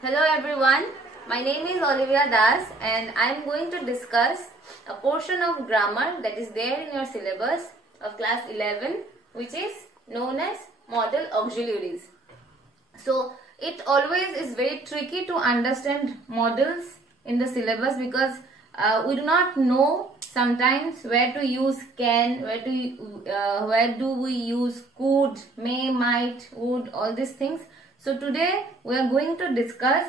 Hello everyone, my name is Olivia Das and I am going to discuss a portion of grammar that is there in your syllabus of class 11, which is known as modal auxiliaries. So it always is very tricky to understand modals in the syllabus because we do not know sometimes where to use can, where do we use could, may, might, would, all these things. So today we are going to discuss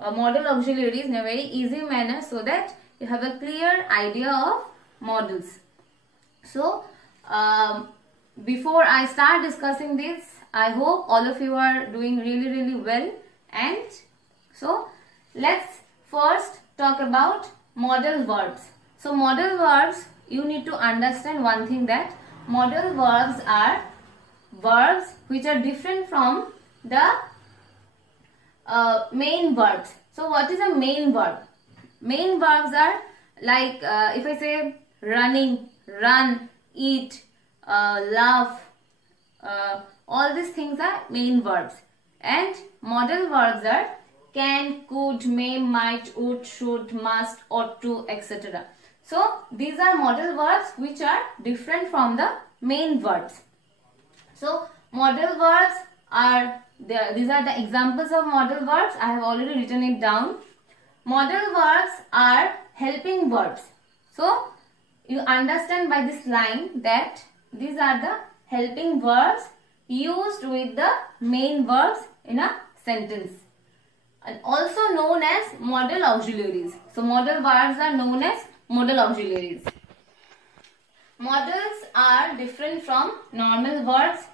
modal auxiliaries in a very easy manner so that you have a clear idea of modals. So before I start discussing this, I hope all of you are doing really well, and so let's first talk about modal verbs. So modal verbs, you need to understand one thing, that modal verbs are verbs which are different from the main verbs. So what is a main verb? Main verbs are like if I say running, run, eat, laugh, all these things are main verbs, and modal verbs are can, could, may, might, would, should, must, ought to, etc. So these are modal verbs which are different from the main verbs. So modal verbs are these are the examples of modal verbs. I have already written it down. Modal verbs are helping verbs. So you understand by this line that these are the helping verbs used with the main verbs in a sentence, and also known as modal auxiliaries. So modal verbs are known as modal auxiliaries. Modals are different from normal verbs.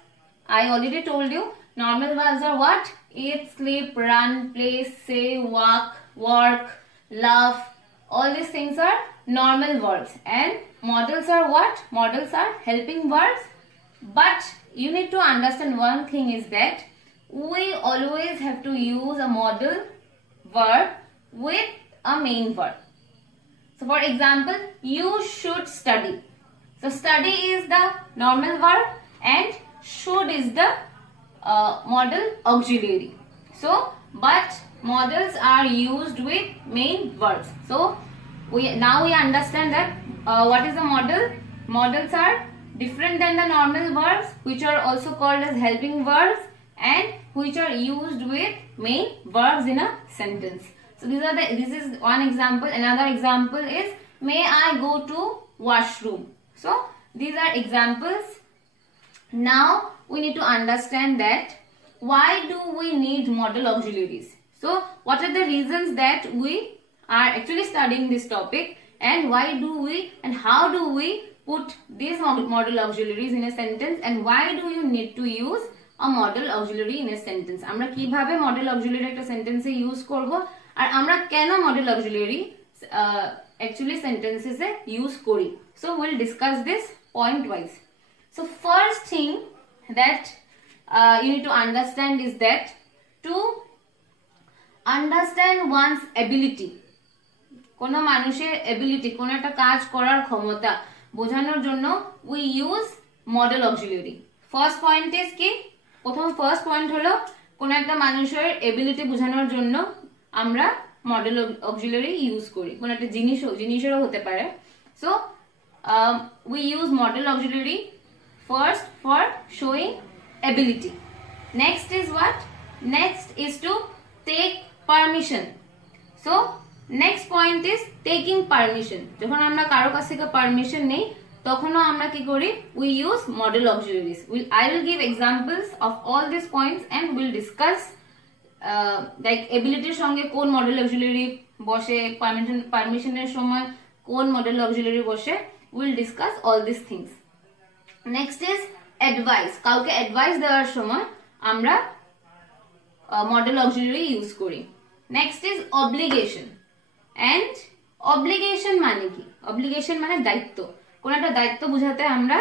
I already told you, normal verbs are what? Eat, sleep, run, play, say, walk, work, laugh. All these things are normal verbs. And modals are what? Modals are helping verbs. But you need to understand one thing, is that we always have to use a modal verb with a main verb. So for example, you should study. So study is the normal verb and should is the modal auxiliary. So but modals are used with main verbs. So now we understand that what is a modal? Modals are different than the normal verbs, which are also called as helping verbs and which are used with main verbs in a sentence. So this is one example. Another example is, may I go to washroom. So these are examples. Now we need to understand that why do we need modal auxiliaries. So what are the reasons that we are actually studying this topic, and why do we and how do we put these modal auxiliaries in a sentence, and why do you need to use a modal auxiliary in a sentence? আমরা কিভাবে modal auxiliary একটা sentence এ use করব, আর আমরা কেন modal auxiliary actually sentences এ use করি. So we'll discuss this point wise. So first thing that you need to understand is that to understand one's ability, কোনো মানুষের ability, কোনো একটা কাজ করার ক্ষমতা বোঝানোর জন্য we use modal auxiliary. First point is কি? প্রথম first point হলো কোনো একটা মানুষের ability বোঝানোর জন্য আমরা modal auxiliary use করি. কোনো একটা জিনিসেরও হতে পারে. So we use modal auxiliary first for showing ability. Next is what? Next is to take permission. So next point is taking permission. যখন আমরা কারো কাছ থেকে পারমিশন নেই তখনও আমরা কি করি? We use modal auxiliaries. I will give examples of all these points and we'll discuss like ability সঙ্গে কোন modal auxiliary বসে, পারমিশনের সময় কোন modal auxiliary বসে. We'll discuss all these things. Next is advice. কাউকে advice দেওয়ার সময় আমরা modal auxiliary use করি. Next is obligation. And obligation মানে কি? Obligation মানে দায়িত্ব. কোন একটা দায়িত্ব বোঝাতে আমরা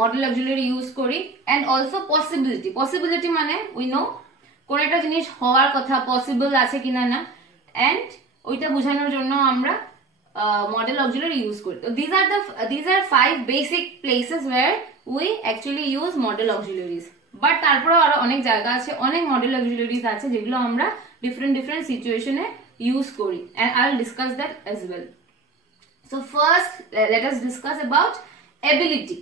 modal auxiliary use করি. And also possibility. Possibility মানে we know কোন একটা জিনিস হওয়ার কথা possible আছে কিনা না, and ওইটা বোঝানোর জন্য আমরা modal auxiliary use করি. So these are 5 basic places where we actually use modal auxiliaries. But তারপরেও আরো অনেক জায়গা আছে, অনেক মডেল অক্সিলারিজ আছে যেগুলো আমরা ডিফারেন্ট সিচুয়েশনে ইউজ করি, and I'll discuss that as well. So first let us discuss about ability.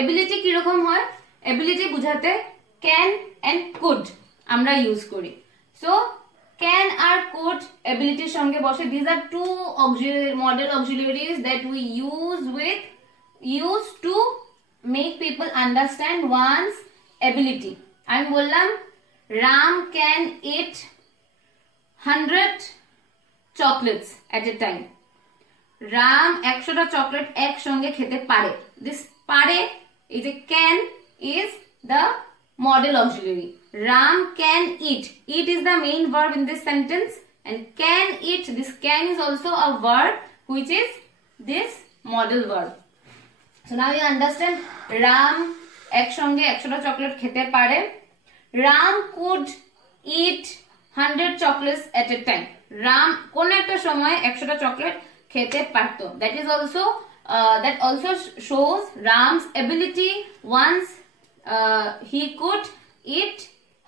Ability কি রকম হয়? Ability বুঝাতে can and could আমরা ইউজ করি। So can আর could ability সঙ্গে বসে। These are two model auxiliaries that we use to make people understand one's ability. আমি বললাম Ram can eat 100 chocolates at a time. Ram 100টা chocolate একসঙ্গে খেতে পারে। This পারে is a can is the model auxiliary. Ram can eat. Eat is the main verb in this sentence, and can eat, this can is also a verb which is this model verb. So now you understand Ram একসঙ্গে 100টা chocolate খেতে পারে। Ram could eat 100 chocolates at a time. Ram কোন একটা সময় 100টা chocolate খেতে পারতো। That also shows Ram's ability once he could eat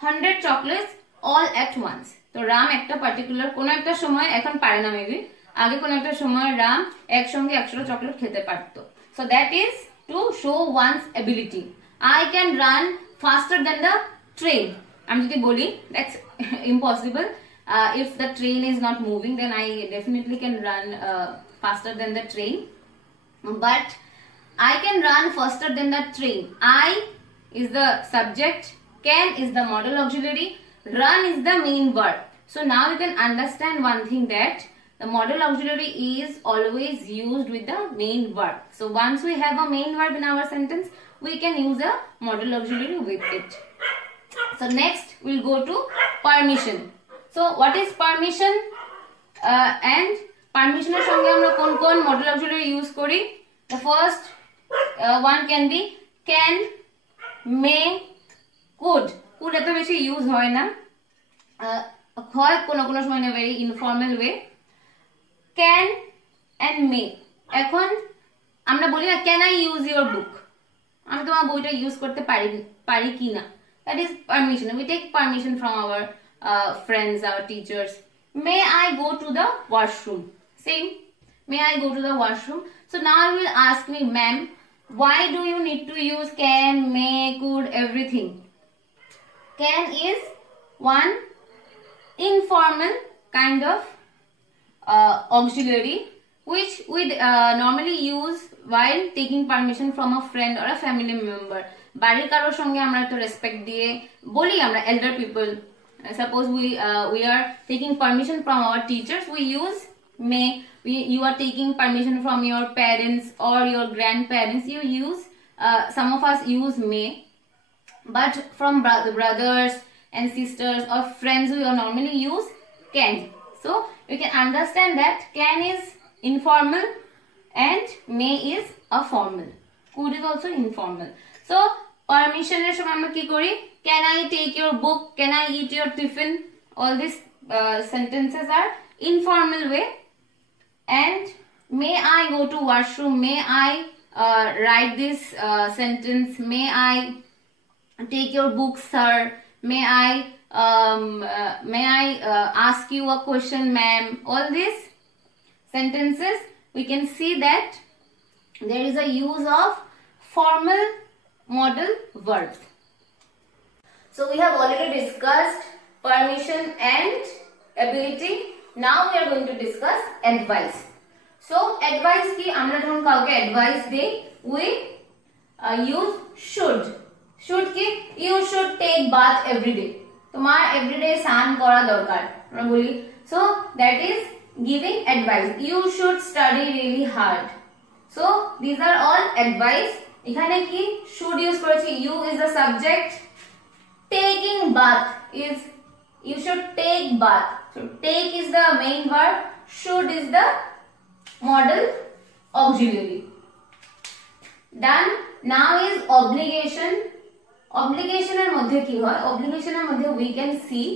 100 chocolates all at once. তো Ram একটা পার্টিকুলার কোন একটা সময়, এখন পারে না মেবি, আগে কোন একটা সময় Ram একসঙ্গে 100টা চকলেট খেতে পারতো। So that is to show one's ability. I can run faster than the train. আমি যদি বলি that's impossible. If the train is not moving, then I definitely can run faster than the train. But I can run faster than the train. I is the subject, can is the model auxiliary, run is the main verb. So now you can understand one thing, that the model auxiliary is always used with the main verb. So once we have a main verb in our sentence, we can use a model auxiliary with it. So next we'll go to permission. So what is permission? And permission এর সঙ্গে আমরা কোন কোন model auxiliary use করি? The first one can be can, may, could. Could এত বেশি use হয় না, হয় কোন কোন সময় in a very informal way. Can and may. এখন আমরা বলি না can I use your book? আমি তোমার বইটা ইউজ করতে পারি কি না? That is permission. We take permission from our friends, our teachers. May I go to the washroom? Same. May I go to the washroom? So now you will ask me, ma'am, why do you need to use can, may, could, everything? Can is one informal kind of auxiliary which we normally use while taking permission from a friend or a family member. বাড়ির কারোর সঙ্গে আমরা একটা respect দিয়ে বলি, আমরা elder people. Suppose we are taking permission from our teachers, we use may. You are taking permission from your parents or your grandparents, you use some of us use may. But from brothers and sisters or friends, we normally use can. So you can understand that can is informal and may is a formal. Could is also informal. So permission এর সময় আমরা কি করি? Can I take your book? Can I eat your tiffin? All these sentences are informal way. And may I go to washroom? May I write this sentence? May I take your book, sir? May I ask you a question, ma'am? All these sentences, we can see that there is a use of formal model verbs. So we have already discussed permission and ability. Now we are going to discuss advice. So advice ki amra jokhon kauke advice dei, we use should. Should ki you should take bath every day. Tomar every day স্নান করা দরকার আমরা বলি। So that is giving advice. You should study really hard. So these are all advice. এখানে কি should use করেছি, you is the subject, taking bath is you should take bath. So take is the main verb, should is the model auxiliary. Done. Now is obligation. Obligation এর মধ্যে কি হয়? Obligation এর মধ্যে we can see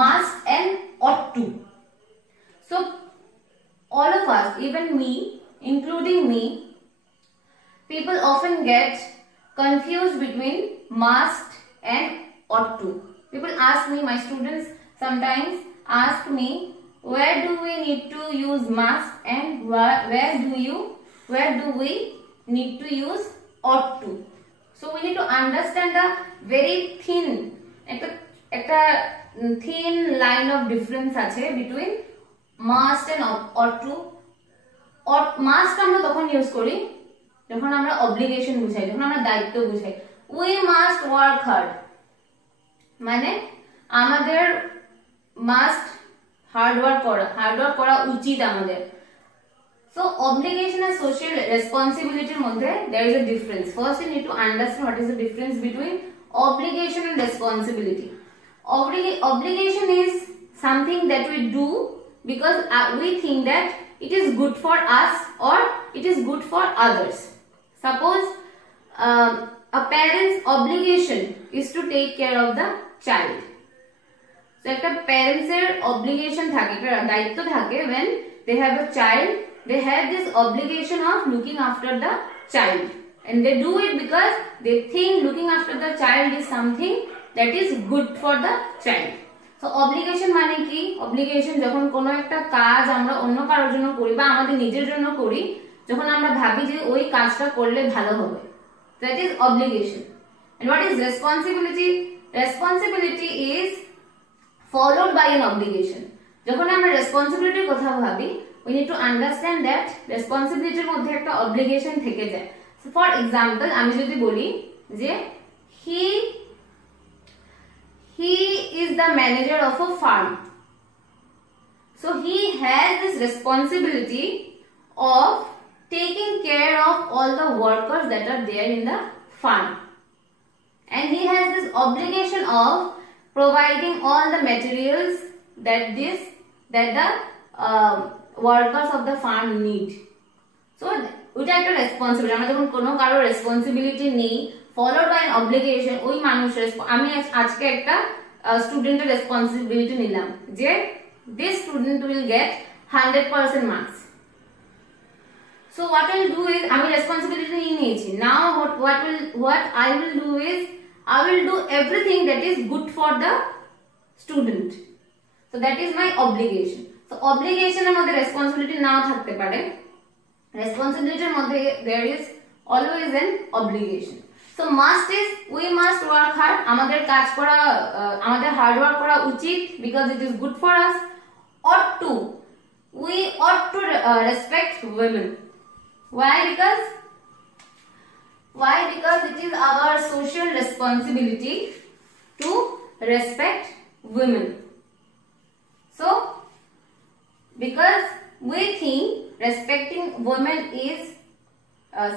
must and ought to. So all of us, even me, including me, people often get confused between must and ought to. People ask me, my students sometimes ask me, where do we need to use must and where do we need to use ought to. So we need to understand a very thin line of difference আছে between must and ought to. Must আমরা তখন use করি যখন আমরা obligation বুঝাই, যখন আমরা দায়িত্ব বুঝাই। we must work hard মানে আমাদের মাস্ট হার্ড ওয়ার্ক করা উচিত আমাদের। So obligation and social responsibility মধ্যে there is a difference. First you need to understand what is the difference between obligation and responsibility. Obligation is something that we do because we think that it is good for us or it is good for others. Suppose a parent's obligation is to take care of the child. So একটা parents এর obligation থাকে, একটা দায়িত্ব থাকে, when they have a child they have this obligation of looking after the child, and they do it because they think looking after the child is something that is good for the child. So obligation মানে কি? Obligation যখন কোনো একটা কাজ আমরা অন্য কারোর জন্য করি বা আমাদের নিজের জন্য করি, যখন আমরা ভাবি যে ওই কাজটা করলে ভালো হবে, that is obligation. And what is responsibility? Responsibility is followed by an obligation. যখন আমরা রেসপন্সিবিলিটির কথা ভাবি, we need to understand that responsibilityর মধ্যে একটা obligation থেকে যায়. So for example আমি যদি বলি যে he is the manager of a farm, so he has this responsibility of taking care of all the workers that are there in the farm, and he has this obligation of providing all the materials that the workers of the farm need. So ওইটা একটা responsibility. আমরা যখন কোনো কারো responsibility নেই followed by an obligation, ওই মানুষের, আমি আজকে একটা স্টুডেন্টের রেসপন্সিবিলিটি নিলাম যে this student will get 100% marks. So what I will do is আমি রেসপন্সিবিলিটি নিয়েছি, now what I will do is I will do everything that is good for the student. So that is my obligation. So obligation এর মধ্যে responsibility নাও থাকতে পারে, responsibility এর মধ্যে there is always an obligation. So must is we must work hard, আমাদের কাজ করা, আমাদের হার্ড ওয়ার্ক করা উচিত because it is good for us. Ought to, we ought to respect women. Why? Because it is our social responsibility to respect women. So because we think respecting women is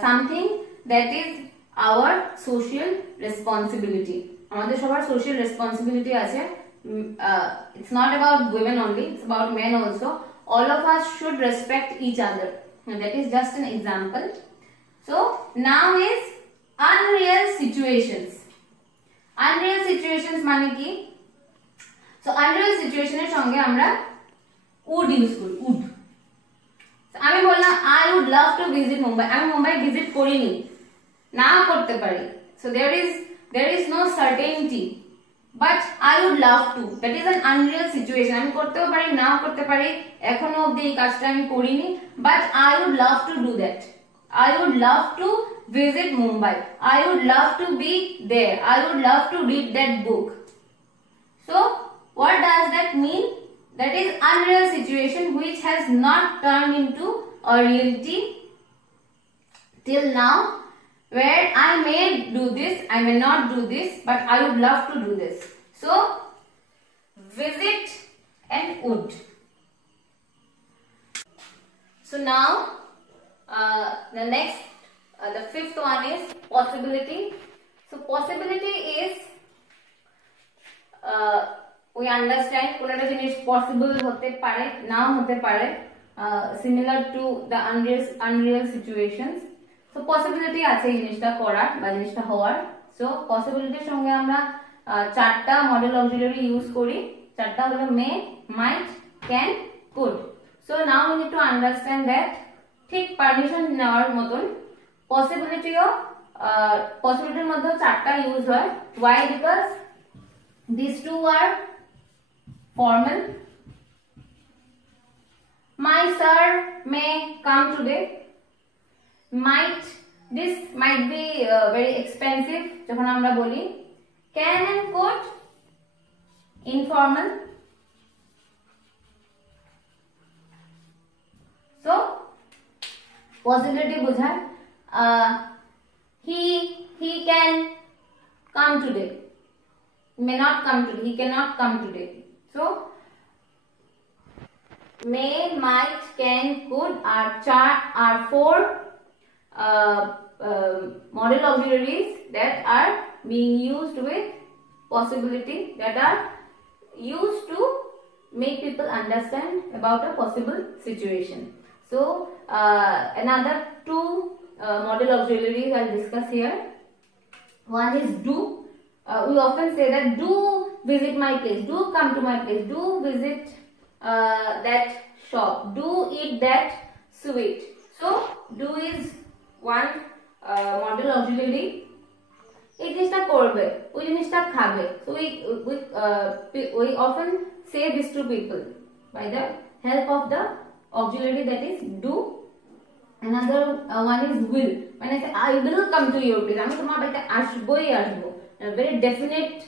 something that is our social responsibility. আমাদের সবার social responsibility আছে. It's not about women only, it's about men also. All of us should respect each other. And that is just an example. So now is unreal situations. Unreal situations মানে কি? So unreal situation এর সঙ্গে আমরা would use করি, would. So আমি বললাম I would love to visit Mumbai. আমি Mumbai visit করিনি, নাও করতে পারি. So there is no certainty, but I would love to. That is an unreal situation. আমি করতেও পারি, নাও করতে পারি, এখনো অবধি এই কাজটা আমি করিনি, but I would love to do that. I would love to visit Mumbai. I would love to be there. I would love to read that book. So what does that mean? That is unreal situation which has not turned into a reality till now, where I may do this, I may not do this, but I would love to do this. So visit and would. So now the fifth one is possibility. So possibility is we understand কোন একটা জিনিস possible হতে পারে, নাও হতে পারে, similar to the unreal situations. So possibility আছে এই জিনিসটা করার বা জিনিসটা হওয়ার. So possibilityর সঙ্গে আমরা চারটা মডেল অক্সিলারি ইউজ করি। চারটা হলো may, might, can, could. So now we need to understand that ঠিক পারমিশন নেওয়ার মতন পসিবিলিটিও possibility মধ্যে চারটা ইউজ হয়. Why? Because these two are formal. My sir may come today. Might, this might be very expensive যখন আমরা বলি. Can and could, informal. So possibility বোঝায়. He can come today. May not come today. He cannot come today. So may, might, can, could are four model auxiliaries that are being used with possibility, that are used to make people understand about a possible situation. So another two model auxiliaries I'll discuss here. One is do. We often say that do visit my place, do come to my place, do visit that shop, do eat that sweet. So do is one model auxiliary. এই জিনিসটা করবে, ওই জিনিসটা খাবে. So we often say this to people by the help of the auxiliary, that is do. Another one is will. When I say I will come to your place, আমি তোমার বাড়িতে আসবই আসবো. Very definite.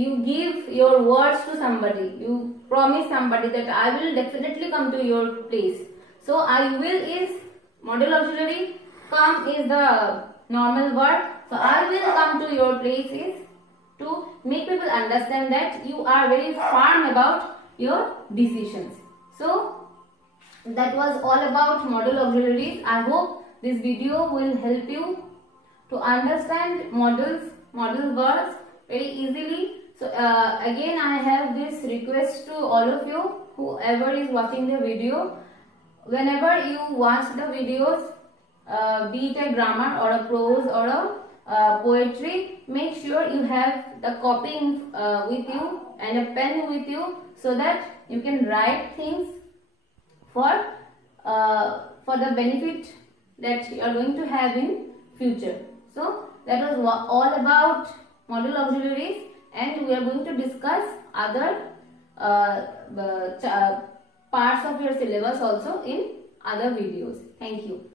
You give your words to somebody. You promise somebody that I will definitely come to your place. So I will is model auxiliary. Come is the normal verb. So I will come to your place is to make people understand that you are very firm about your decisions. So that was all about model auxiliaries. I hope this video will help you to understand model verbs very easily. So again I have this request to all of you, whoever is watching the video, whenever you watch the videos, be it a grammar or a prose or a poetry, make sure you have the copying with you and a pen with you, so that you can write things for the benefit that you are going to have in future. So that was all about model auxiliaries, and we are going to discuss other parts of your syllabus also in other videos. Thank you.